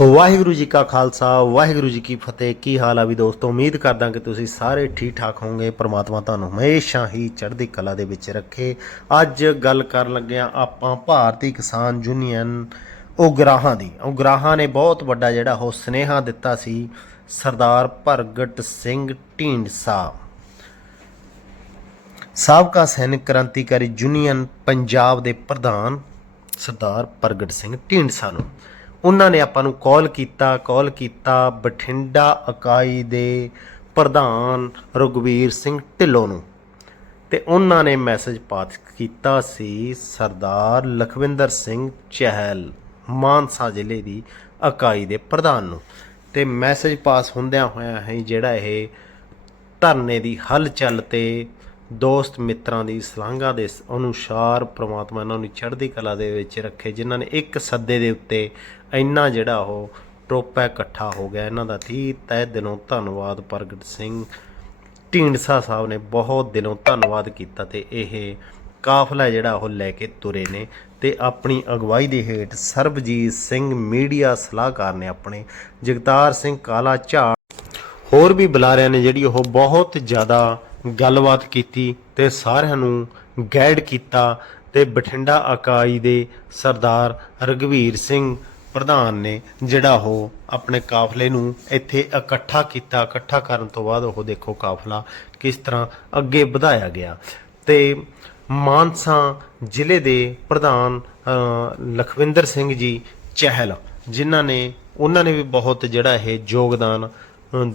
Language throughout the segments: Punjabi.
ਵਾਹਿਗੁਰੂ ਜੀ ਕਾ ਖਾਲਸਾ, ਵਾਹਿਗੁਰੂ ਜੀ ਕੀ ਫਤਿਹ। ਕੀ ਹਾਲ ਆ ਵੀ ਦੋਸਤੋ? ਉਮੀਦ ਕਰਦਾ ਕਿ ਤੁਸੀਂ ਸਾਰੇ ਠੀਕ ਠਾਕ ਹੋਵੋਗੇ। ਪ੍ਰਮਾਤਮਾ ਤੁਹਾਨੂੰ ਹਮੇਸ਼ਾ ਹੀ ਚੜ੍ਹਦੀ ਕਲਾ ਦੇ ਵਿੱਚ ਰੱਖੇ। ਅੱਜ ਗੱਲ ਕਰਨ ਲੱਗੇ ਹਾਂ ਆਪਾਂ ਭਾਰਤੀ ਕਿਸਾਨ ਯੂਨੀਅਨ ਉਗਰਾਹਾਂ ਦੀ। ਉਗਰਾਹਾਂ ਨੇ ਬਹੁਤ ਵੱਡਾ ਜਿਹੜਾ ਉਹ ਸਨੇਹਾ ਦਿੱਤਾ ਸੀ, ਸਰਦਾਰ ਭਰਗਟ ਸਿੰਘ ਢੀਂਡਸਾ। ਸਾਬਕਾ ਸੈਨਿਕ ਕ੍ਰਾਂਤੀਕਾਰੀ ਯੂਨੀਅਨ ਪੰਜਾਬ ਦੇ ਪ੍ਰਧਾਨ ਸਰਦਾਰ ਪ੍ਰਗਟ ਸਿੰਘ ਢੀਂਡਸਾ ਨੂੰ। ਉਹਨਾਂ ਨੇ ਆਪਾਂ ਨੂੰ ਕਾਲ ਕੀਤਾ ਕਾਲ ਕੀਤਾ ਬਠਿੰਡਾ ਇਕਾਈ ਦੇ ਪ੍ਰਧਾਨ ਰਘਵੀਰ ਸਿੰਘ ਢਿੱਲੋਂ ਨੂੰ। ਤੇ ਉਹਨਾਂ ਨੇ ਮੈਸੇਜ ਪਾਸ ਕੀਤਾ ਸੀ, ਸਰਦਾਰ ਲਖਵਿੰਦਰ ਸਿੰਘ ਚਹਿਲ, ਮਾਨਸਾ ਜ਼ਿਲ੍ਹੇ ਦੀ ਇਕਾਈ ਦੇ ਪ੍ਰਧਾਨ ਨੂੰ। ਤੇ ਮੈਸੇਜ ਪਾਸ ਹੁੰਦਿਆਂ ਹੋਇਆਂ ਹੈ ਜਿਹੜਾ ਇਹ ਧਰਨੇ ਦੀ ਹਲਚਲ ਤੇ ਦੋਸਤ ਮਿੱਤਰਾਂ ਦੀ ਸਲਾਘਾ ਦੇ ਅਨੁਸਾਰ ਪ੍ਰਮਾਤਮਾ ਇਹਨਾਂ ਨੂੰ ਚੜ੍ਹਦੀ ਕਲਾ ਦੇ ਵਿੱਚ ਰੱਖੇ, ਜਿਨ੍ਹਾਂ ਨੇ ਇੱਕ ਸੱਦੇ ਦੇ ਉੱਤੇ ਇੰਨਾ ਜਿਹੜਾ ਉਹ ਟੋਪਾ ਇਕੱਠਾ ਹੋ ਗਿਆ। ਇਹਨਾਂ ਦਾ ਤੀਹ ਤਹਿ ਦਿਲੋਂ ਧੰਨਵਾਦ, ਪ੍ਰਗਟ ਸਿੰਘ ਢੀਂਡਸਾ ਸਾਹਿਬ ਨੇ ਬਹੁਤ ਦਿਲੋਂ ਧੰਨਵਾਦ ਕੀਤਾ ਤੇ ਇਹ ਕਾਫਲਾ ਜਿਹੜਾ ਉਹ ਲੈ ਕੇ ਤੁਰੇ ਨੇ ਤੇ ਆਪਣੀ ਅਗਵਾਈ ਦੇ ਹੇਠ ਸਰਬਜੀਤ ਸਿੰਘ ਮੀਡੀਆ ਸਲਾਹਕਾਰ ਨੇ ਆਪਣੇ ਜਗਤਾਰ ਸਿੰਘ ਕਾਲਾ ਝਾੜ। ਹੋਰ ਵੀ ਬੁਲਾਰਿਆਂ ਨੇ ਜਿਹੜੀ ਉਹ ਬਹੁਤ ਜ਼ਿਆਦਾ ਗੱਲਬਾਤ ਕੀਤੀ ਤੇ ਸਾਰਿਆਂ ਨੂੰ ਗਾਈਡ ਕੀਤਾ ਤੇ ਬਠਿੰਡਾ ਇਕਾਈ ਦੇ ਸਰਦਾਰ ਰਗਵੀਰ ਸਿੰਘ ਪ੍ਰਧਾਨ ਨੇ ਜਿਹੜਾ ਉਹ ਆਪਣੇ ਕਾਫਲੇ ਨੂੰ ਇੱਥੇ ਇਕੱਠਾ ਕੀਤਾ, ਇਕੱਠਾ ਕਰਨ ਤੋਂ ਬਾਅਦ ਉਹ ਦੇਖੋ ਕਾਫਲਾ ਕਿਸ ਤਰ੍ਹਾਂ ਅੱਗੇ ਵਧਾਇਆ ਗਿਆ। ਤੇ ਮਾਨਸਾ ਜ਼ਿਲ੍ਹੇ ਦੇ ਪ੍ਰਧਾਨ ਲਖਵਿੰਦਰ ਸਿੰਘ ਜੀ ਚਹਿਲ, ਜਿਨ੍ਹਾਂ ਨੇ, ਉਹਨਾਂ ਨੇ ਵੀ ਬਹੁਤ ਜਿਹੜਾ ਇਹ ਯੋਗਦਾਨ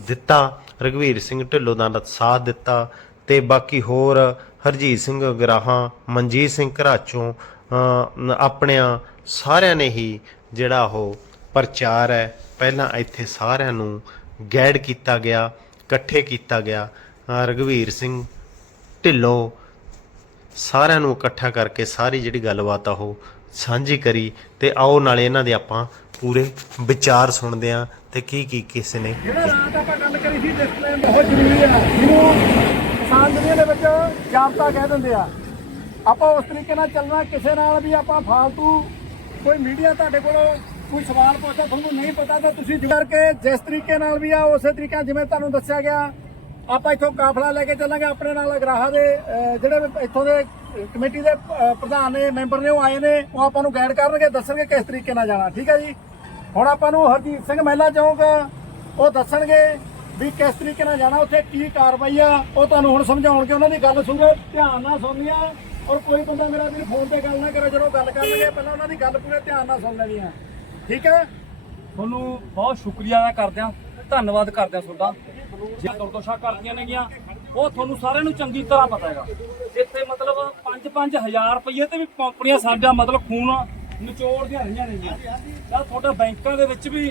ਦਿੱਤਾ ਰਘਵੀਰ ਸਿੰਘ ਢਿੱਲੋਂ ਦਾ ਸਾਥ ਦਿੱਤਾ ਤੇ ਬਾਕੀ ਹੋਰ ਹਰਜੀਤ ਸਿੰਘ ਗਰਾਹਾਂ ਮਨਜੀਤ ਸਿੰਘ ਘਰਾਚੋਂ ਆਪਣਿਆਂ ਸਾਰਿਆਂ ਨੇ ਹੀ ਜਿਹੜਾ ਉਹ ਪ੍ਰਚਾਰ ਹੈ ਪਹਿਲਾਂ ਇੱਥੇ ਸਾਰਿਆਂ ਨੂੰ ਗਾਈਡ ਕੀਤਾ ਗਿਆ ਇਕੱਠੇ ਕੀਤਾ ਗਿਆ। ਅ, ਰਘਵੀਰ ਸਿੰਘ ਢਿੱਲੋਂ ਸਾਰਿਆਂ ਨੂੰ ਇਕੱਠਾ ਕਰਕੇ ਸਾਰੀ ਜਿਹੜੀ ਗੱਲਬਾਤ ਆ ਉਹ ਸਾਂਝੀ ਕਰੀ ਤੇ ਆਓ ਨਾਲੇ ਇਹਨਾਂ ਦੇ ਆਪਾਂ ਪੂਰੇ ਵਿਚਾਰ ਸੁਣਦੇ ਆ ਤੇ ਕੀ ਕੀ ਕਿਸੇ ਨੇ ਜਿਹੜਾ ਰਾਤ ਆਪਾਂ ਗੱਲ ਕਰੀ ਸੀ ਡਿਸਪਲਿਨ ਬਹੁਤ ਜ਼ਰੂਰੀ ਆ। ਜਿਹਨੂੰ ਕਿਸਾਨ ਦੁਨੀਆ ਦੇ ਵਿੱਚ ਜਾਬਤਾ ਕਹਿ ਦਿੰਦੇ ਆ। ਆਪਾਂ ਉਸ ਤਰੀਕੇ ਨਾਲ ਚੱਲਣਾ, ਕਿਸੇ ਨਾਲ ਵੀ ਆਪਾਂ ਫਾਲਤੂ ਕੋਈ ਮੀਡੀਆ ਤੁਹਾਡੇ ਕੋਲੋਂ ਕੋਈ ਸਵਾਲ ਪੁੱਛਦਾ, ਤੁਹਾਨੂੰ ਨਹੀਂ ਪਤਾ ਤਾਂ ਤੁਸੀਂ ਜੁੜ ਕੇ ਜਿਸ ਤਰੀਕੇ ਨਾਲ ਵੀ ਆ, ਉਸੇ ਤਰੀਕਾ ਜਿਵੇਂ ਤੁਹਾਨੂੰ ਦੱਸਿਆ ਗਿਆ, ਆਪਾਂ ਇੱਥੋਂ ਕਾਫਲਾ ਲੈ ਕੇ ਚੱਲਾਂਗੇ, ਆਪਣੇ ਨਾਲ ਅਗਰਾਹਾ ਦੇ ਜਿਹੜੇ ਇੱਥੋਂ ਦੇ ਕਮੇਟੀ ਦੇ ਅਹ, ਪ੍ਰਧਾਨ ਨੇ ਮੈਂਬਰ ਨੇ ਉਹ ਆਏ ਨੇ ਉਹ ਆਪਾਂ ਨੂੰ ਗਾਈਡ ਕਰਨਗੇ ਦੱਸਣਗੇ ਕਿਸ ਤਰੀਕੇ ਨਾਲ ਜਾਣਾ ਠੀਕ ਹੈ ਜੀ? ਹੁਣ ਆਪਾਂ ਨੂੰ ਹਰਜੀਤ ਸਿੰਘ ਮਹਿਲਾ ਚੌਂਕ ਉਹ ਦੱਸਣਗੇ ਵੀ ਕਿਸ ਤਰੀਕੇ ਨਾਲ ਜਾਣਾ ਉੱਥੇ ਕੀ ਕਾਰਵਾਈ ਆ ਉਹ ਤੁਹਾਨੂੰ ਹੁਣ ਸਮਝਾਉਣਗੇ ਉਹਨਾਂ ਦੀ ਗੱਲ ਸੁਣੋ ਧਿਆਨ ਨਾਲ ਸੁਣਨੀ ਆ ਔਰ ਕੋਈ ਬੰਦਾ ਮੇਰਾ ਵੀ ਫੋਨ ਤੇ ਗੱਲ ਨਾ ਕਰੇ ਜਦੋਂ ਗੱਲ ਕਰਨਗੇ ਪਹਿਲਾਂ ਉਹਨਾਂ ਦੀ ਗੱਲ ਪੂਰੇ ਧਿਆਨ ਨਾਲ ਸੁਣ ਲੈਣੀ ਆ ਠੀਕ ਹੈ? ਤੁਹਾਨੂੰ ਬਹੁਤ ਸ਼ੁਕਰੀਆ ਅਦਾ ਕਰਦੇ ਹਾਂ ਧੰਨਵਾਦ ਕਰਦੇ ਹਾਂ ਤੁਹਾਡਾ। ਜੇ ਦੁਰਦਸ਼ਾ ਕਰਦੀਆਂ ਨੇਗੀਆਂ ਉਹ ਤੁਹਾਨੂੰ ਸਾਰਿਆਂ ਨੂੰ ਚੰਗੀ ਤਰ੍ਹਾਂ ਪਤਾ ਹੈਗਾ। ਇੱਥੇ ਮਤਲਬ 5-5000 ਰੁਪਏ ਤੇ ਵੀ ਕੰਪਨੀਆਂ ਸਾਡਾ ਮਤਲਬ ਖੂਨ ਨਿਚੋੜਦੀਆਂ ਰਹੀਆਂ ਨੇਗੀਆਂ ਤਾਂ ਤੁਹਾਡੇ ਬੈਂਕਾਂ ਦੇ ਵਿੱਚ ਵੀ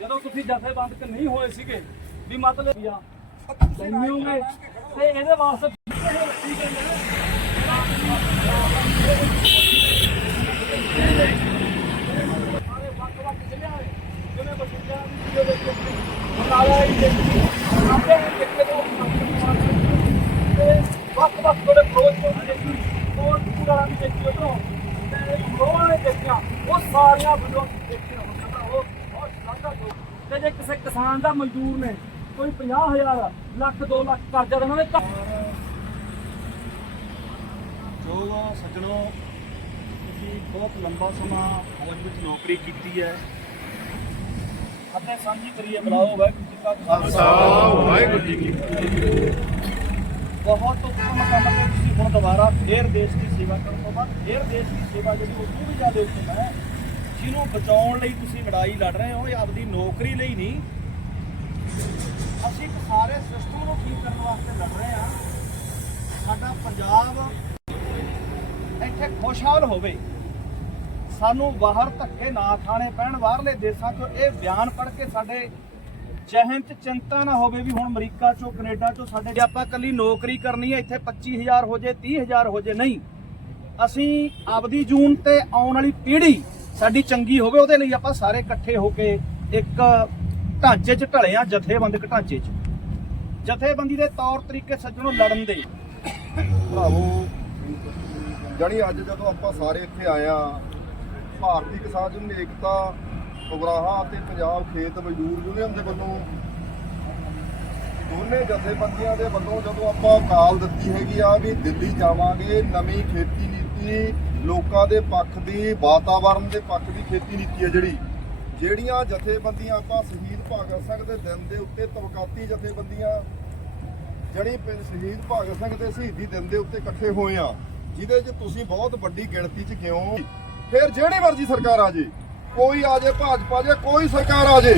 ਜਦੋਂ ਤੁਸੀਂ ਜਥੇਬੰਦ ਨਹੀਂ ਹੋਏ ਸੀਗੇ, ਵੀ ਮਤਲਬ ਆ ਲੈਣੀਓਗੇ ਤੇ ਇਹਦੇ ਵਾਸਤੇ ਸਾਰੇ ਵੱਖ-ਵੱਖ ਜ਼ਿਲ੍ਹਿਆਂ ਦੇ ਜਿਵੇਂ ਬਠਿੰਡਾ ਦੀ ਦੇ ਵਿੱਚ ਬਟਾਲਾ ਦੀ ਦੇਖੀ ਆਪੇ ਦੇਖੇ ਤੋਂ ਤੇ ਵੱਖ-ਵੱਖ ਜਿਹੜੇ ਫਿਰੋਜ਼ਪੁਰ ਦੀ ਦੇਖੀ ਫਿਰੋਜ਼ਪੁਰ ਵਾਲਾ ਦੀ ਦੇਖੀ ਉਧਰੋਂ ਤੇ ਲੋਹਾਂ ਨੇ ਦੇਖਿਆ ਉਹ ਸਾਰੀਆਂ ਵੀਡੀਓ ਦੇਖੀਆਂ ਹੁਣ ਤਾਂ ਉਹ ਬਹੁਤ ਸ਼ਲਾਘਾ ਤੋਂ ਤੇ ਜੇ ਕਿਸੇ ਕਿਸਾਨ ਦਾ ਮਜ਼ਦੂਰ ਨੇ ਕੋਈ 50000 ਲੱਖ 2 ਲੱਖ ਕਰਜ਼ਾ ਦੇਣਾ ਉਹਦੇ ਘਰ ਜੋ ਸੱਜਣੋ ਤੁਸੀਂ ਬਹੁਤ ਲੰਬਾ ਸਮਾਂ ਫੌਜ ਵਿੱਚ ਨੌਕਰੀ ਕੀਤੀ ਹੈ। ਅਤੇ ਸਾਂਝੀ ਕਰੀਏ ਬੁਲਾਓ ਵਾਹਿਗੁਰੂ ਜੀ ਕਾ ਖਾਲਸਾ। ਵਾਹਿਗੁਰੂ ਜੀ ਕੀ ਬਹੁਤ ਉੱਤਮ ਕੰਮ ਤੇ ਤੁਸੀਂ ਹੁਣ ਦੁਬਾਰਾ ਫੇਰ ਦੇਸ਼ ਦੀ ਸੇਵਾ ਕਰਨ ਤੋਂ ਬਾਅਦ ਫੇਰ ਦੇਸ਼ ਦੀ ਸੇਵਾ ਜਿਹੜੀ ਉਹ ਤੋਂ ਵੀ ਜ਼ਿਆਦਾ ਉੱਤਮ ਹੈ ਜਿਹਨੂੰ ਬਚਾਉਣ ਲਈ ਤੁਸੀਂ ਲੜਾਈ ਲੜ ਰਹੇ ਹੋ ਇਹ ਆਪਦੀ ਨੌਕਰੀ ਲਈ ਨਹੀਂ ਅਸੀਂ ਇੱਕ ਸਾਰੇ ਸਿਸਟਮ ਨੂੰ ਠੀਕ ਕਰਨ ਵਾਸਤੇ ਲੜ ਰਹੇ ਹਾਂ। ਸਾਡਾ ਪੰਜਾਬ ਇੱਥੇ ਖੁਸ਼ਹਾਲ ਹੋਵੇ। ਸਾਨੂੰ ਬਾਹਰ ਧੱਕੇ ਨਾ ਖਾਣੇ ਪੈਣ, ਬਾਹਰਲੇ ਦੇਸ਼ਾਂ 'ਚੋਂ ਇਹ ਬਿਆਨ ਪੜ੍ਹ ਕੇ ਸਾਡੇ ਜਹਨ 'ਚ ਚਿੰਤਾ ਨਾ ਹੋਵੇ ਵੀ ਹੁਣ ਅਮਰੀਕਾ 'ਚੋਂ, ਕੈਨੇਡਾ 'ਚੋਂ ਸਾਡੇ ਜੇ ਆਪਾਂ ਕੱਲੀ ਨੌਕਰੀ ਕਰਨੀ ਹੈ, ਇੱਥੇ 25000 ਹੋ ਜੇ 30000 ਹੋ ਜੇ, ਨਹੀਂ। ਅਸੀਂ ਆਪਦੀ ਜੂਨ ਤੇ ਆਉਣ ਵਾਲੀ ਪੀੜ੍ਹੀ ਸਾਡੀ ਚੰਗੀ ਹੋਵੇ, ਉਹਦੇ ਲਈ ਆਪਾਂ ਸਾਰੇ ਇਕੱਠੇ ਹੋ ਕੇ ਇੱਕ ਢਾਂਚੇ 'ਚ ਢਲੇ ਜਥੇਬੰਦਕ ਢਾਂਚੇ 'ਚ। ਜਥੇਬੰਦੀ ਦੇ ਤੌਰ ਤਰੀਕੇ ਸੱਜਣੋਂ ਲੜਨ ਦੇ। ਭਰਾਵੋ, ਜਾਣੀ ਅੱਜ ਜਦੋਂ ਆਪਾਂ ਸਾਰੇ ਇੱਥੇ ਆਏ ਭਾਰਤੀ ਕਿਸਾਨ ਯੂਨੀਅਨ ਏਕਤਾ, ਉਗਰਾਹਾਂ ਅਤੇ ਪੰਜਾਬ ਖੇਤ ਮਜ਼ਦੂਰ ਯੂਨੀਅਨ ਦੇ ਵੱਲੋਂ ਦੋਨੇ ਜਥੇਬੰਦੀਆਂ ਦੇ ਵੱਲੋਂ ਜਦੋਂ ਆਪਾਂ ਕਾਲ ਦਿੱਤੀ ਹੈਗੀ ਆ ਵੀ ਦਿੱਲੀ ਜਾਵਾਂਗੇ, ਨਵੀਂ ਖੇਤੀ ਨੀਤੀ, ਲੋਕਾਂ ਦੇ ਪੱਖ ਦੀ ਵਾਤਾਵਰਣ ਦੇ ਪੱਖ ਦੀ ਖੇਤੀ ਨੀਤੀ ਹੈ ਜਿਹੜੀ ਜਿਹੜੀਆਂ ਜਥੇਬੰਦੀਆਂ ਆਪਾਂ ਸ਼ਹੀਦ ਭਗਤ ਸਿੰਘ ਦੇ ਦਿਨ ਦੇ ਉੱਤੇ ਤਬਕਾਤੀ ਜਥੇਬੰਦੀਆਂ ਜਿਹੜੀ ਸ਼ਹੀਦ ਭਗਤ ਸਿੰਘ ਦੇ ਸ਼ਹੀਦੀ ਦਿਨ ਦੇ ਉੱਤੇ ਇਕੱਠੇ ਹੋਏ ਆ, ਜਿਹਦੇ 'ਚ ਤੁਸੀਂ ਬਹੁਤ ਵੱਡੀ ਗਿਣਤੀ 'ਚ ਕਿਉਂ ਫਿਰ ਜਿਹੜੀ ਮਰਜ਼ੀ ਸਰਕਾਰ ਆ ਜੇ, ਕੋਈ ਆ ਜੇ ਭਾਜਪਾ ਜੇ, ਕੋਈ ਸਰਕਾਰ ਆ ਜੇ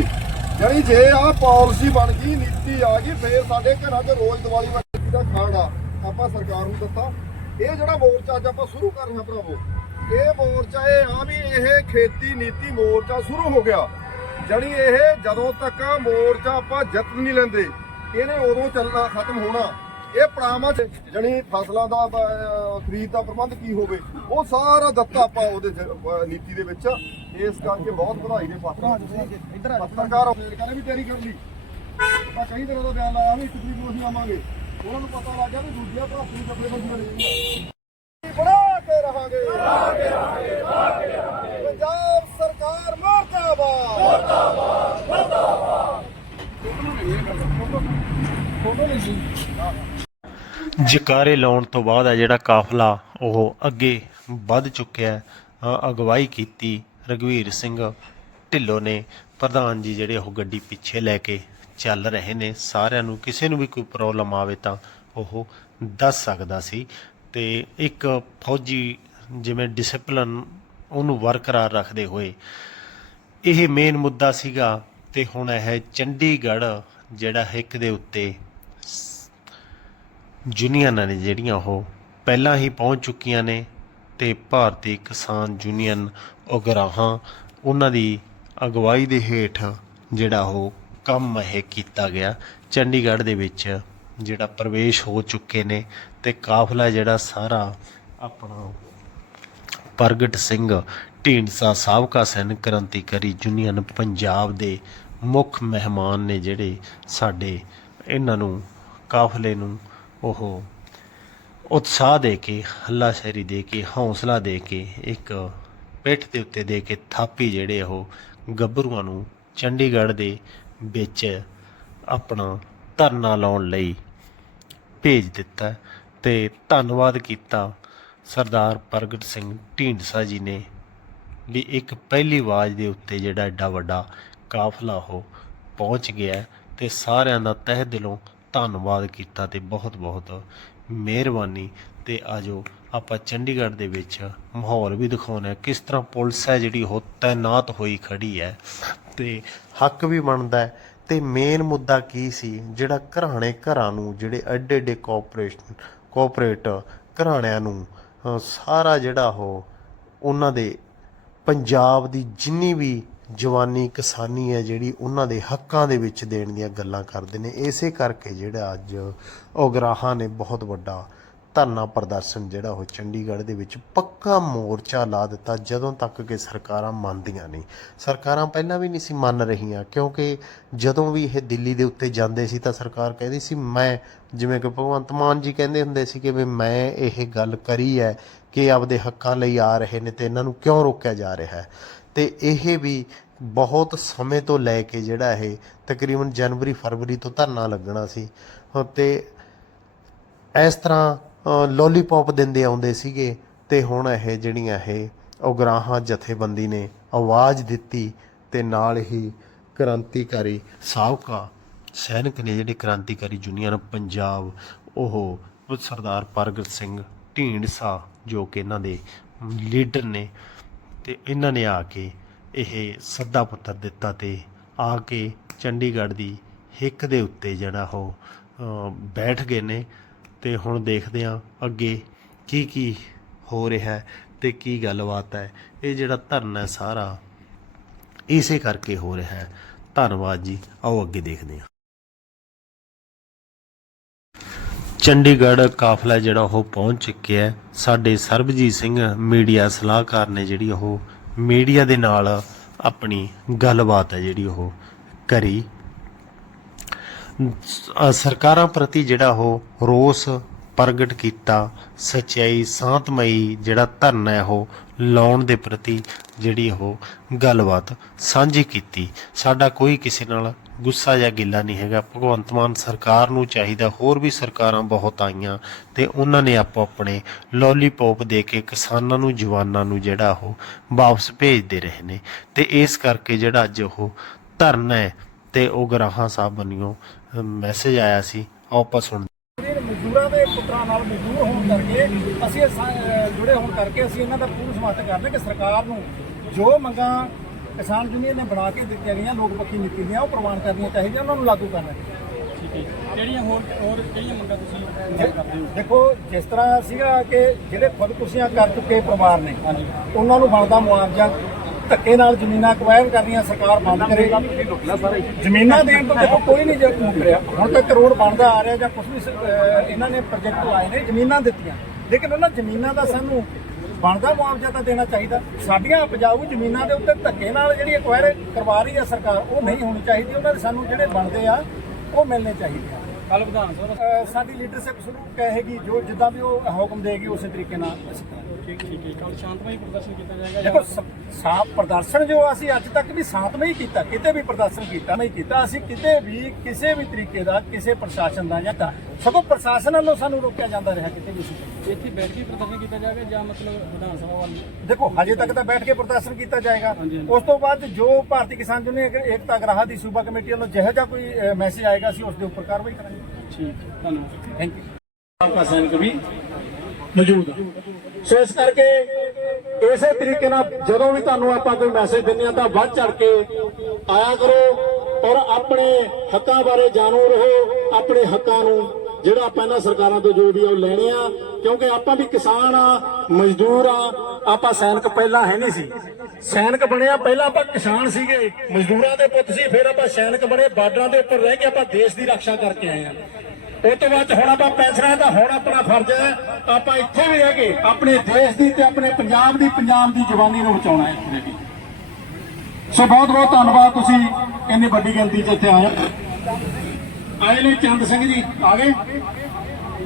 ਜਿਹੜੀ ਜੇ ਆ ਪਾਲਿਸੀ ਬਣ ਗਈ, ਨੀਤੀ ਆ ਗਈ, ਫੇਰ ਸਾਡੇ ਘਰਾਂ 'ਚ ਰੋਜ਼ ਦੀਵਾਲੀ ਵਾਲੀ ਦਾ ਖਾਣਾ ਆਪਾਂ ਸਰਕਾਰ ਨੂੰ ਦਿੱਤਾ। ਇਹ ਜਿਹੜਾ ਮੋਰਚਾ ਅੱਜ ਆਪਾਂ ਸ਼ੁਰੂ ਕਰ ਰਹੇ ਹਾਂ ਭਰਾਵੋ ਇਹ ਮੋਰਚਾ, ਇਹ ਆ ਵੀ ਇਹ ਖੇਤੀ ਨੀਤੀ ਮੋਰਚਾ ਸ਼ੁਰੂ ਹੋ ਗਿਆ। ਜਿਹੜੀ ਇਹ ਜਦੋਂ ਤੱਕ ਮੋਰਚਾ ਆਪਾਂ ਜਿੱਤ ਨਹੀਂ ਲੈਂਦੇ, ਇਹਨੇ ਉਦੋਂ ਚੱਲਣਾ, ਖਤਮ ਹੋਣਾ। ਇਹ ਪੜਾਵਾਂ ਚ, ਜਣੀ ਫਸਲਾਂ ਦਾ ਖਰੀਦ ਦਾ ਪ੍ਰਬੰਧ ਕੀ ਹੋਵੇ, ਉਹ ਸਾਰਾ ਦਿੱਤਾ ਆਪਾਂ ਉਹਦੇ ਨੀਤੀ ਦੇ ਵਿੱਚ। ਇਸ ਕਰਕੇ ਬਹੁਤ ਵਧਾਈ ਦੇ ਪਾਤਰ। ਪੱਤਰਕਾਰ ਕਹਿੰਦੇ ਵੀ ਤਿਆਰੀ ਕਰ ਲਈ। ਆਪਾਂ ਕਈ ਦਿਨਾਂ ਦਾ ਬਿਆਨ ਲਾਇਆ ਵੀ ਇੱਕ ਤਰੀਕ ਨੂੰ ਅਸੀਂ ਆਵਾਂਗੇ। ਉਹਨਾਂ ਨੂੰ ਪਤਾ ਲੱਗ ਗਿਆ ਵੀ ਦੂਜੀਆਂ ਭਾਰਤੀ ਜਥੇਬੰਦੀਆਂ ਨੇ ਬਣਾ ਕੇ ਰਹਾਂਗੇ ਰਹਾਂਗੇ ਪੰਜਾਬ ਸਰਕਾਰ ਮੁਰਦਾਬਾਦ। ਜਕਾਰੇ ਲਾਉਣ ਤੋਂ ਬਾਅਦ ਆ ਜਿਹੜਾ ਕਾਫਲਾ, ਉਹ ਅੱਗੇ ਵੱਧ ਚੁੱਕਿਆ ਅਗਵਾਈ ਕੀਤੀ ਰਗਵੀਰ ਸਿੰਘ ਢਿੱਲੋਂ ਨੇ। ਪ੍ਰਧਾਨ ਜੀ ਜਿਹੜੇ ਉਹ ਗੱਡੀ ਪਿੱਛੇ ਲੈ ਕੇ ਚੱਲ ਰਹੇ ਨੇ, ਸਾਰਿਆਂ ਨੂੰ ਕਿਸੇ ਨੂੰ ਵੀ ਕੋਈ ਪ੍ਰੋਬਲਮ ਆਵੇ ਤਾਂ ਉਹ ਦੱਸ ਸਕਦਾ ਸੀ। ਤੇ ਇੱਕ ਫੌਜੀ ਜਿਵੇਂ ਡਿਸਪਲਨ ਉਹਨੂੰ ਬਰਕਰਾਰ ਰੱਖਦੇ ਹੋਏ। ਇਹ ਮੇਨ ਮੁੱਦਾ ਸੀਗਾ ਤੇ ਹੁਣ ਇਹ ਚੰਡੀਗੜ੍ਹ ਜਿਹੜਾ ਹਿੱਕ ਦੇ ਉੱਤੇ ਯੂਨੀਅਨਾਂ ਨੇ ਜਿਹੜੀਆਂ ਉਹ ਪਹਿਲਾਂ ਹੀ ਪਹੁੰਚ ਚੁੱਕੀਆਂ ਨੇ ਤੇ ਭਾਰਤੀ ਕਿਸਾਨ ਯੂਨੀਅਨ ਉਗਰਾਹਾਂ ਉਹਨਾਂ ਦੀ ਅਗਵਾਈ ਦੇ ਹੇਠ ਜਿਹੜਾ ਉਹ ਕੰਮ ਇਹ ਕੀਤਾ ਗਿਆ। ਚੰਡੀਗੜ੍ਹ ਦੇ ਵਿੱਚ ਜਿਹੜਾ ਪ੍ਰਵੇਸ਼ ਹੋ ਚੁੱਕੇ ਨੇ ਤੇ ਕਾਫਲਾ ਜਿਹੜਾ ਸਾਰਾ ਆਪਣਾ ਪ੍ਰਗਟ ਸਿੰਘ ਢੀਂਡਸਾ ਸਾਬਕਾ ਸੈਨਿਕ ਕ੍ਰਾਂਤੀਕਾਰੀ ਯੂਨੀਅਨ ਪੰਜਾਬ ਦੇ ਮੁੱਖ ਮਹਿਮਾਨ ਨੇ ਜਿਹੜੇ ਸਾਡੇ ਇਹਨਾਂ ਨੂੰ ਕਾਫਲੇ ਨੂੰ ਉਹ ਉਤਸ਼ਾਹ ਦੇ ਕੇ, ਹੱਲਾਸ਼ੇਰੀ ਦੇ ਕੇ, ਹੌਸਲਾ ਦੇ ਕੇ, ਇੱਕ ਪਿੱਠ ਦੇ ਉੱਤੇ ਦੇ ਕੇ ਥਾਪੀ ਜਿਹੜੇ ਉਹ ਗੱਭਰੂਆਂ ਨੂੰ ਚੰਡੀਗੜ੍ਹ ਦੇ ਵਿੱਚ ਆਪਣਾ ਧਰਨਾ ਲਾਉਣ ਲਈ ਭੇਜ ਦਿੱਤਾ ਤੇ ਧੰਨਵਾਦ ਕੀਤਾ ਸਰਦਾਰ ਪ੍ਰਗਟ ਸਿੰਘ ਢੀਂਡਸਾ ਜੀ ਨੇ ਵੀ ਇੱਕ ਪਹਿਲੀ ਆਵਾਜ਼ ਦੇ ਉੱਤੇ ਜਿਹੜਾ ਐਡਾ ਵੱਡਾ ਕਾਫਲਾ ਉਹ ਪਹੁੰਚ ਗਿਆ ਹੈ ਤੇ ਸਾਰਿਆਂ ਦਾ ਤਹਿ ਦਿਲੋਂ ਧੰਨਵਾਦ ਕੀਤਾ ਤੇ ਬਹੁਤ ਬਹੁਤ ਮਿਹਰਬਾਨੀ ਤੇ ਆਜੋ ਆਪਾਂ ਚੰਡੀਗੜ੍ਹ ਦੇ ਵਿੱਚ ਮਾਹੌਲ ਵੀ ਦਿਖਾਉਣਾ ਹੈ ਕਿਸ ਤਰ੍ਹਾਂ ਪੁਲਿਸ ਹੈ ਜਿਹੜੀ ਉਹ ਤਾਇਨਾਤ ਹੋਈ ਖੜੀ ਹੈ ਤੇ ਹੱਕ ਵੀ ਬਣਦਾ ਹੈ ਤੇ ਮੇਨ ਮੁੱਦਾ ਕੀ ਸੀ ਜਿਹੜਾ ਘਰਾਣੇ ਘਰਾਂ ਨੂੰ ਜਿਹੜੇ ਐਡੇ ਐਡੇ ਕੋਆਪਰੇਸ਼ਨ ਕੋਆਪਰੇਟ ਘਰਾਣਿਆਂ ਨੂੰ ਸਾਰਾ ਜਿਹੜਾ ਉਹ ਉਹਨਾਂ ਦੇ ਪੰਜਾਬ ਦੀ ਜਿੰਨੀ ਵੀ ਜਵਾਨੀ ਕਿਸਾਨੀ ਹੈ ਜਿਹੜੀ ਉਹਨਾਂ ਦੇ ਹੱਕਾਂ ਦੇ ਵਿੱਚ ਦੇਣ ਦੀਆਂ ਗੱਲਾਂ ਕਰਦੇ ਨੇ, ਇਸੇ ਕਰਕੇ ਜਿਹੜਾ ਅੱਜ ਉਗਰਾਹਾਂ ਨੇ ਬਹੁਤ ਵੱਡਾ ਧਰਨਾ ਪ੍ਰਦਰਸ਼ਨ ਜਿਹੜਾ ਉਹ ਚੰਡੀਗੜ੍ਹ ਦੇ ਵਿੱਚ ਪੱਕਾ ਮੋਰਚਾ ਲਾ ਦਿੱਤਾ, ਜਦੋਂ ਤੱਕ ਕਿ ਸਰਕਾਰਾਂ ਮੰਨਦੀਆਂ ਨਹੀਂ। ਸਰਕਾਰਾਂ ਪਹਿਲਾਂ ਵੀ ਨਹੀਂ ਸੀ ਮੰਨ ਰਹੀਆਂ, ਕਿਉਂਕਿ ਜਦੋਂ ਵੀ ਇਹ ਦਿੱਲੀ ਦੇ ਉੱਤੇ ਜਾਂਦੇ ਸੀ ਤਾਂ ਸਰਕਾਰ ਕਹਿੰਦੀ ਸੀ, ਮੈਂ ਜਿਵੇਂ ਕਿ ਭਗਵੰਤ ਮਾਨ ਜੀ ਕਹਿੰਦੇ ਹੁੰਦੇ ਸੀ ਕਿ ਵੀ ਮੈਂ ਇਹ ਗੱਲ ਕਰੀ ਹੈ ਕਿ ਆਪਦੇ ਹੱਕਾਂ ਲਈ ਆ ਰਹੇ ਨੇ ਤੇ ਇਹਨਾਂ ਨੂੰ ਕਿਉਂ ਰੋਕਿਆ ਜਾ ਰਿਹਾ ਹੈ? ਤੇ ਇਹ ਵੀ ਬਹੁਤ ਸਮੇਂ ਤੋਂ ਲੈ ਕੇ ਜਿਹੜਾ ਇਹ ਤਕਰੀਬਨ ਜਨਵਰੀ ਫਰਵਰੀ ਤੋਂ ਧਰਨਾ ਲੱਗਣਾ ਸੀ। ਅਹ ਤੇ ਇਸ ਤਰ੍ਹਾਂ ਲੋਲੀਪੌਪ ਦਿੰਦੇ ਆਉਂਦੇ ਸੀਗੇ ਤੇ ਹੁਣ ਇਹ ਜਿਹੜੀਆਂ ਇਹ ਉਗਰਾਹਾਂ ਜਥੇਬੰਦੀ ਨੇ ਆਵਾਜ਼ ਦਿੱਤੀ ਤੇ ਨਾਲ ਹੀ ਕ੍ਰਾਂਤੀਕਾਰੀ ਸਾਬਕਾ ਸੈਨਿਕ ਨੇ ਜਿਹੜੇ ਕ੍ਰਾਂਤੀਕਾਰੀ ਯੂਨੀਅਨ ਪੰਜਾਬ, ਉਹ ਸਰਦਾਰ ਪ੍ਰਗਟ ਸਿੰਘ ਢੀਂਡਸਾ, ਜੋ ਕਿ ਇਹਨਾਂ ਦੇ ਲੀਡਰ ਨੇ ਤੇ ਇਹਨਾਂ ਨੇ ਆ ਕੇ ਇਹ ਸੱਦਾ ਪੱਤਰ ਦਿੱਤਾ ਤੇ ਆ ਕੇ ਚੰਡੀਗੜ੍ਹ ਦੀ ਹਿੱਕ ਦੇ ਉੱਤੇ ਜਿਹੜਾ ਉਹ ਬੈਠ ਗਏ ਨੇ। ਤੇ ਹੁਣ ਦੇਖਦੇ ਹਾਂ ਅੱਗੇ ਕੀ ਕੀ ਹੋ ਰਿਹਾ ਹੈ ਤੇ ਕੀ ਗੱਲਬਾਤ ਹੈ। ਇਹ ਜਿਹੜਾ ਧਰਨਾ ਹੈ ਸਾਰਾ ਇਸੇ ਕਰਕੇ ਹੋ ਰਿਹਾ ਹੈ। ਧੰਨਵਾਦ ਜੀ। ਆਓ ਅੱਗੇ ਦੇਖਦੇ ਹਾਂ। ਚੰਡੀਗੜ੍ਹ ਕਾਫਲਾ ਜਿਹੜਾ ਉਹ ਪਹੁੰਚ ਚੁੱਕਿਆ ਹੈ। ਸਾਡੇ ਸਰਬਜੀਤ ਸਿੰਘ ਮੀਡੀਆ ਸਲਾਹਕਾਰ ਨੇ ਜਿਹੜੀ ਉਹ ਮੀਡੀਆ ਦੇ ਨਾਲ ਆਪਣੀ ਗੱਲਬਾਤ ਹੈ ਜਿਹੜੀ ਉਹ ਕਰੀ। ਸਰਕਾਰਾਂ ਪ੍ਰਤੀ ਜਿਹੜਾ ਉਹ ਰੋਸ ਪ੍ਰਗਟ ਕੀਤਾ, ਸਚਾਈ ਸ਼ਾਂਤਮਈ ਜਿਹੜਾ ਧਰਨਾ ਹੈ ਉਹ ਲਾਉਣ ਦੇ ਪ੍ਰਤੀ ਜਿਹੜੀ ਉਹ ਗੱਲਬਾਤ ਸਾਂਝੀ ਕੀਤੀ। ਸਾਡਾ ਕੋਈ ਕਿਸੇ ਨਾਲ ਗੁੱਸਾ ਜਾਂ ਗਿੱਲਾ ਨਹੀਂ ਹੈਗਾ। ਭਗਵੰਤ ਮਾਨ ਸਰਕਾਰ ਨੂੰ ਚਾਹੀਦਾ, ਹੋਰ ਵੀ ਸਰਕਾਰਾਂ ਬਹੁਤ ਆਈਆਂ ਤੇ ਉਹਨਾਂ ਨੇ ਆਪੋ ਆਪਣੇ ਲੋਲੀਪੌਪ ਦੇ ਕੇ ਕਿਸਾਨਾਂ ਨੂੰ, ਜਵਾਨਾਂ ਨੂੰ ਜਿਹੜਾ ਉਹ ਵਾਪਸ ਭੇਜਦੇ ਰਹੇ ਨੇ। ਤੇ ਇਸ ਕਰਕੇ ਜਿਹੜਾ ਅੱਜ ਉਹ ਧਰਨਾ ਹੈ ਤੇ ਉਹ ਗਰਾਹਾਂ ਸਾਹਿਬ ਬਣਿਓ ਮੈਸੇਜ ਆਇਆ ਸੀ ਆਓ ਆਪਾਂ ਸੁਣਦੇ ਮਜ਼ਦੂਰਾਂ ਦੇ ਪੁੱਤਰਾਂ ਨਾਲ ਮਜ਼ਦੂਰ ਹੋਣ ਕਰਕੇ ਅਸੀਂ ਜੁੜੇ ਹੋਣ ਕਰਕੇ ਅਸੀਂ ਇਹਨਾਂ ਦਾ ਪੂਰਨ ਸਮਰਥਨ ਕਰਦੇ ਕਿ ਸਰਕਾਰ ਨੂੰ ਜੋ ਮੰਗਾਂ ਕਿਸਾਨ ਯੂਨੀਅਨ ਨੇ ਬਣਾ ਕੇ ਦਿੱਤੀਆਂ ਗਈਆਂ ਲੋਕ ਪੱਖੀ ਨੀਤੀ ਦੀਆਂ ਉਹ ਪ੍ਰਵਾਨ ਕਰਨੀਆਂ ਚਾਹੀਦੀਆਂ ਉਹਨਾਂ ਨੂੰ ਲਾਗੂ ਕਰਨਾ। ਕਿਹੜੀਆਂ ਹੋਰ ਹੋਰ ਕਿਹੜੀਆਂ ਮੰਗਾਂ ਤੁਸੀਂ ਦੇਖੋ ਜਿਸ ਤਰ੍ਹਾਂ ਸੀਗਾ ਕਿ ਜਿਹੜੇ ਖੁਦਕੁਸ਼ੀਆਂ ਕਰ ਚੁੱਕੇ ਪਰਿਵਾਰ ਨੇ ਉਹਨਾਂ ਨੂੰ ਬਣਦਾ ਮੁਆਵਜ਼ਾ ਧੱਕੇ ਨਾਲ ਜ਼ਮੀਨਾਂ ਅਕਵਾਇਰ ਕਰਨੀਆਂ ਸਰਕਾਰ ਬੰਦ ਕਰੇ। ਜ਼ਮੀਨਾਂ ਦੇਣ ਤੋਂ ਦੇਖੋ ਕੋਈ ਨਹੀਂ ਜੇ ਮੁੱਕ ਰਿਹਾ। ਹੁਣ ਤੱਕ ਕਰੋੜ ਬਣਦਾ ਆ ਰਿਹਾ ਜਾਂ ਕੁਝ ਵੀ ਇਹਨਾਂ ਨੇ ਪ੍ਰੋਜੈਕਟ ਲਾਏ ਨੇ ਜ਼ਮੀਨਾਂ ਦਿੱਤੀਆਂ। ਲੇਕਿਨ ਉਹਨਾਂ ਜ਼ਮੀਨਾਂ ਦਾ ਸਾਨੂੰ ਬਣਦਾ ਮੁਆਵਜ਼ਾ ਤਾਂ ਦੇਣਾ ਚਾਹੀਦਾ। ਸਾਡੀਆਂ ਉਪਜਾਊ ਜ਼ਮੀਨਾਂ ਦੇ ਉੱਤੇ ਧੱਕੇ ਨਾਲ ਜਿਹੜੀ ਅਕਵਾਇਰ ਕਰਵਾ ਰਹੀ ਹੈ ਸਰਕਾਰ ਉਹ ਨਹੀਂ ਹੋਣੀ ਚਾਹੀਦੀ। ਉਹਨਾਂ ਦੇ ਸਾਨੂੰ ਜਿਹੜੇ ਬਣਦੇ ਆ ਉਹ ਮਿਲਣੇ ਚਾਹੀਦੇ ਆ। ਕੱਲ ਵਿਧਾਨ ਸਭਾ। ਸਾਡੀ ਲੀਡਰਸ਼ਿਪ ਸ਼ੁਰੂ ਕਹੇਗੀ ਜੋ ਜਿੱਦਾਂ ਵੀ ਉਹ ਹੁਕਮ ਦੇਗੀ ਉਸੇ ਤਰੀਕੇ ਨਾਲ ਅਸੀਂ ਠੀਕ ਠੀਕ ਹੈ ਕੱਲ ਸ਼ਾਂਤਮਈ ਪ੍ਰਦਰਸ਼ਨ ਕੀਤਾ ਜਾਏਗਾ ਦੇਖੋ ਸ- ਸਾਫ਼ ਪ੍ਰਦਰਸ਼ਨ ਜੋ ਅਸੀਂ ਅੱਜ ਤੱਕ ਵੀ ਸ਼ਾਂਤਮਈ ਕੀਤਾ ਕਿਤੇ ਵੀ ਪ੍ਰਦਰਸ਼ਨ ਕੀਤਾ ਨਹੀਂ ਕੀਤਾ ਅਸੀਂ ਕਿਤੇ ਵੀ ਕਿਸੇ ਵੀ ਤਰੀਕੇ ਦਾ ਕਿਸੇ ਪ੍ਰਸ਼ਾਸਨ ਦਾ ਜਾਂ ਤਾਂ ਸਗੋਂ ਪ੍ਰਸ਼ਾਸਨ ਵੱਲੋਂ ਸਾਨੂੰ ਰੋਕਿਆ ਜਾਂਦਾ ਰਿਹਾ ਕਿਤੇ ਵੀ ਇੱਥੇ ਬੈਠ ਕੇ ਪ੍ਰਦਰਸ਼ਨ ਕੀਤਾ ਜਾਏਗਾ ਜਾਂ ਮਤਲਬ ਵਿਧਾਨ ਸਭਾ ਵੱਲ? ਦੇਖੋ ਹਜੇ ਤੱਕ ਤਾਂ ਬੈਠ ਕੇ ਪ੍ਰਦਰਸ਼ਨ ਕੀਤਾ ਜਾਏਗਾ। ਹਾਂਜੀ, ਹਾਂਜੀ। ਉਸ ਤੋਂ ਬਾਅਦ ਜੋ ਭਾਰਤੀ ਕਿਸਾਨ ਯੂਨੀਅਨ ਏਕਤਾ ਗਰਾਹਾ ਦੀ ਸੂਬਾ ਕਮੇਟੀ ਵੱਲੋਂ ਜਿਹੋ ਜਿਹਾ ਕੋਈ ਮੈਸੇਜ ਆਏਗਾ ਅਸੀਂ ਉਸ ਦੇ ਉੱਪਰ ਕਾਰਵਾਈ ਕਰਾਂਗੇ। ਠੀਕ ਧੰਨਵਾਦ। ਥੈਂਕ ਯੂ ਆਪਕਾ ਸੈਨਿਕ ਵੀ ਮੌਜੂਦ ਹੈ ਸੋ ਇਸ ਕਰਕੇ ਇਸੇ ਤਰੀਕੇ ਨਾਲ ਜਦੋਂ ਵੀ ਤੁਹਾਨੂੰ ਆਪਾਂ ਕੋਈ ਮੈਸੇਜ ਦਿੰਦੇ ਆ ਤਾਂ ਵੱਧ ਚੜ ਕੇ ਆਇਆ ਕਰੋ ਔਰ ਆਪਣੇ ਹੱਕਾਂ ਬਾਰੇ ਜਾਣੂ ਰਹੋ, ਆਪਣੇ ਹੱਕਾਂ ਨੂੰ ਜਿਹੜਾ ਆਪਾਂ ਇਹਨਾਂ ਸਰਕਾਰਾਂ ਤੋਂ ਜੋ ਵੀ ਆ ਉਹ ਲੈਣੇ ਆ, ਕਿਉਂਕਿ ਆਪਾਂ ਵੀ ਕਿਸਾਨ ਆ, ਮਜ਼ਦੂਰ ਆ, ਆਪਾਂ ਸੈਨਿਕ ਪਹਿਲਾਂ ਹੈ ਨਹੀਂ ਸੀ। ਸੈਨਿਕ ਬਣਿਆ ਪਹਿਲਾਂ ਆਪਾਂ ਕਿਸਾਨ ਸੀਗੇ, ਮਜ਼ਦੂਰਾਂ ਦੇ ਪੁੱਤ ਸੀ, ਫਿਰ ਆਪਾਂ ਸੈਨਿਕ ਬਣੇ, ਬਾਰਡਰਾਂ ਦੇ ਉੱਪਰ ਰਹਿ ਕੇ ਆਪਾਂ ਦੇਸ਼ ਦੀ ਰੱਖਿਆ ਕਰਕੇ ਆਏ ਆ। ਉਸ ਤੋਂ ਬਾਅਦ ਹੁਣ ਆਪਾਂ ਪੈਨਸ਼ਨਾਂ ਦਾ ਹੁਣ ਆਪਣਾ ਫਰਜ਼ ਹੈ, ਆਪਾਂ ਇੱਥੇ ਵੀ ਰਹਿ ਕੇ ਆਪਣੇ ਦੇਸ਼ ਦੀ ਤੇ ਆਪਣੇ ਪੰਜਾਬ ਦੀ ਪੰਜਾਬ ਦੀ ਜਵਾਨੀ ਨੂੰ ਬਚਾਉਣਾ ਹੈ ਇੱਥੇ ਵੀ ਸੋ ਬਹੁਤ ਬਹੁਤ ਧੰਨਵਾਦ ਤੁਸੀਂ ਇੰਨੀ ਵੱਡੀ ਗਿਣਤੀ 'ਚ ਇੱਥੇ ਆਏ। ਆਏ ਨੇ ਚੰਦ ਸਿੰਘ ਜੀ, ਆ ਗਏ?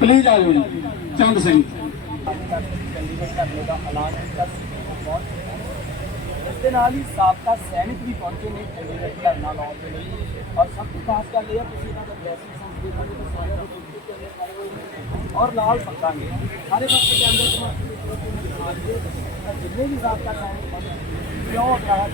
ਪਲੀਜ਼ ਆ ਜਾਓ ਜੀ, ਚੰਦ ਸਿੰਘ। ਇਸ ਦੇ ਨਾਲ ਹੀ ਸਾਬਕਾ ਸੈਨਿਕ ਵੀ ਪਹੁੰਚੇ ਨੇ, ਚੰਡੀਗੜ੍ਹ ਧਰਨਾ ਲਾਉਣ ਦੇ ਲਈ। ਔਰ ਸਭ ਤੋਂ ਖਾਸ ਗੱਲ ਇਹ ਹੈ, ਤੁਸੀਂ ਇਹਨਾਂ ਦਾ ਬੈਸਿਕ ਸੰਸਕ੍ਰਿਤੀ ਦੇ ਸਾਰਿਆਂ ਨੂੰ ਦੁੱਧ ਤੇ ਪਾਏ ਹੋਏ ਨੇ ਔਰ ਨਾਲ ਪੱਕਾਂਗੇ ਸਾਰੇ ਪਾਸੇ ਦੇ। ਜਿੰਨੇ ਵੀ ਸਾਬਕਾ ਕਿਉਂ ਕਹਾ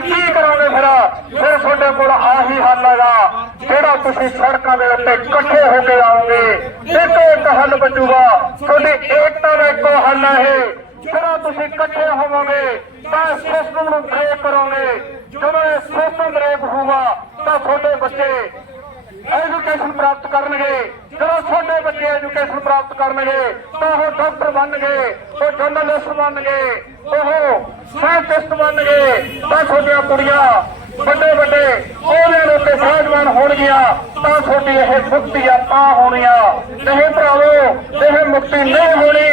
ਕੀ ਕਰੋਗੇ ਫਿਰ? ਫਿਰ ਤੁਹਾਡੇ ਕੋਲ ਆਹੀ ਹੱਲ ਹੈਗਾ। ਜਿਹੜਾ ਤੁਸੀਂ ਸੜਕਾਂ ਦੇ ਉੱਤੇ ਇਕੱਠੇ ਹੋ ਕੇ ਆਓਗੇ, ਇੱਕੋ ਇੱਕ ਹੱਲ ਬਚੂਗਾ। ਤੁਹਾਡੀ ਏਕਤਾ ਦਾ ਇੱਕੋ ਹੱਲ ਹੈ ਇਹ। ਤੁਸੀਂ ਇਕੱਠੇ ਹੋਵੋਗੇ, ਤਾਂ ਸਿਸਟਮ ਨੂੰ ਬ੍ਰੇਕ ਕਰੋਗੇ। ਜਦੋਂ ਇਹ ਸਿਸਟਮ ਬ੍ਰੇਕ ਹੋਊਗਾ, ਤਾਂ ਤੁਹਾਡੇ ਬੱਚੇ ਐਜੂਕੇਸ਼ਨ ਪ੍ਰਾਪਤ ਕਰਨਗੇ। ਜਦੋਂ ਛੋਟੇ ਬੱਚੇ ਐਜੂਕੇਸ਼ਨ ਪ੍ਰਾਪਤ ਕਰਨਗੇ, ਤਾਂ ਉਹ ਡਾਕਟਰ ਬਣਨਗੇ, ਉਹ ਜਰਨਲਿਸਟ ਬਣਨਗੇ, ਉਹ ਸਾਇੰਟਿਸਟ ਬਣਨਗੇ। ਤਾਂ ਤੁਹਾਡੀਆਂ ਕੁੜੀਆਂ ਵੱਡੇ ਵੱਡੇ ਉਹਦੇ ਉੱਤੇ ਸਹਿਜਵਾਨ ਹੋਣਗੀਆਂ, ਤਾਂ ਤੁਹਾਡੀ ਇਹ ਮੁਕਤੀ ਆ ਤਾਂ ਹੋਣੀਆਂ। ਨਹੀਂ ਭਰਾਵੋ, ਇਹ ਮੁਕਤੀ ਨਹੀਂ ਹੋਣੀ।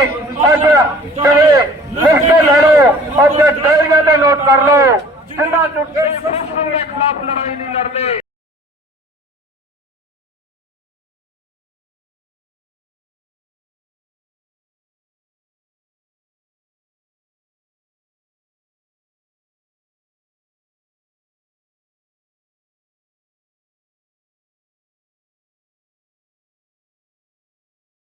ਅੱਜ ਕਹੇ ਲਿਖ ਕੇ ਲੈ ਲਓ ਆਪਣੇ ਡਾਇਰੀਆਂ ਤੇ ਨੋਟ ਕਰ ਲਓ। ਜਿੰਨਾ ਚੁੱਕੇ ਸਿਸਟਮ ਦੇ ਖਿਲਾਫ ਲੜਾਈ ਨਹੀਂ ਲੜਦੇ।